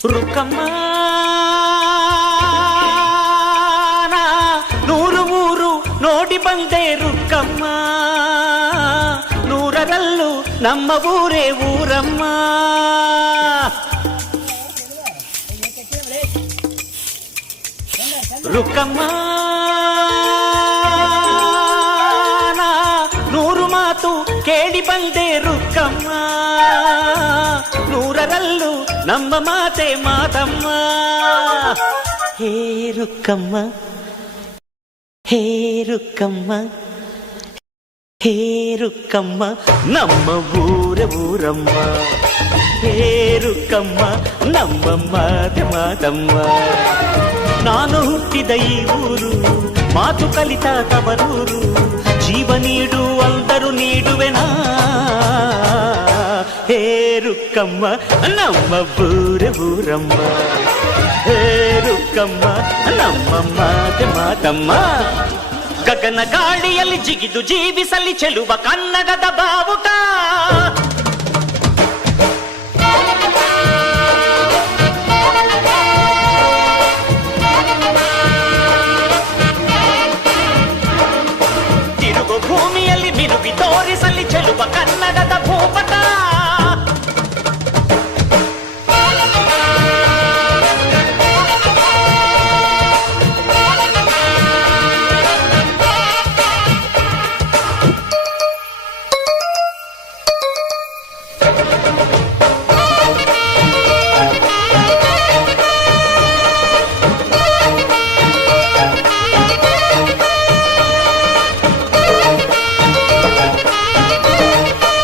ರುಕ್ಕಮ್ಮ ನೂರು ಊರು ನೋಡಿ ಬಂದೆ ರುಕ್ಕಮ್ಮ, ನೂರರಲ್ಲೂ ನಮ್ಮ ಊರೇ ಊರಮ್ಮ. ರುಕ್ಕಮ್ಮ ನೂರು ಮಾತು ಕೇಳಿ ಬಂದೆ ರುಕ್ಕಮ್ಮ, ನೂರರಲ್ಲೂ ನಮ್ಮ ಮಾತೆ ಮಾತಮ್ಮ. ಹೇ ರುಕ್ಕಮ್ಮ, ಹೇ ರುಕ್ಕಮ್ಮ, ಹೇ ರುಕ್ಕಮ್ಮ, ನಮ್ಮ ಊರ ಊರಮ್ಮ. ಹೇ ರುಕ್ಕಮ್ಮ, ನಮ್ಮ ಮಾತೆ ಮಾತಮ್ಮ. ನಾನು ಹುಟ್ಟಿದ ಈ ಊರು, ಮಾತು ಕಲಿತ ತವರೂರು, ಜೀವ ನೀಡು ಅಂದರು ನೀಡುವೆನಾ. ಹೇ ರುಕ್ಕಮ್ಮ, ನಮ್ಮ ಊರ ಊರಮ್ಮ. ಹೇ ರುಕ್ಕಮ್ಮ, ನಮ್ಮ ಮಾತೆ ಮಾತಮ್ಮ. ಗಗನ ಗಾಳಿಯಲ್ಲಿ ಜಿಗಿದು ಜೀವಿಸಲಿ ಚೆಲುವ ಕನ್ನಡದ ಬಾ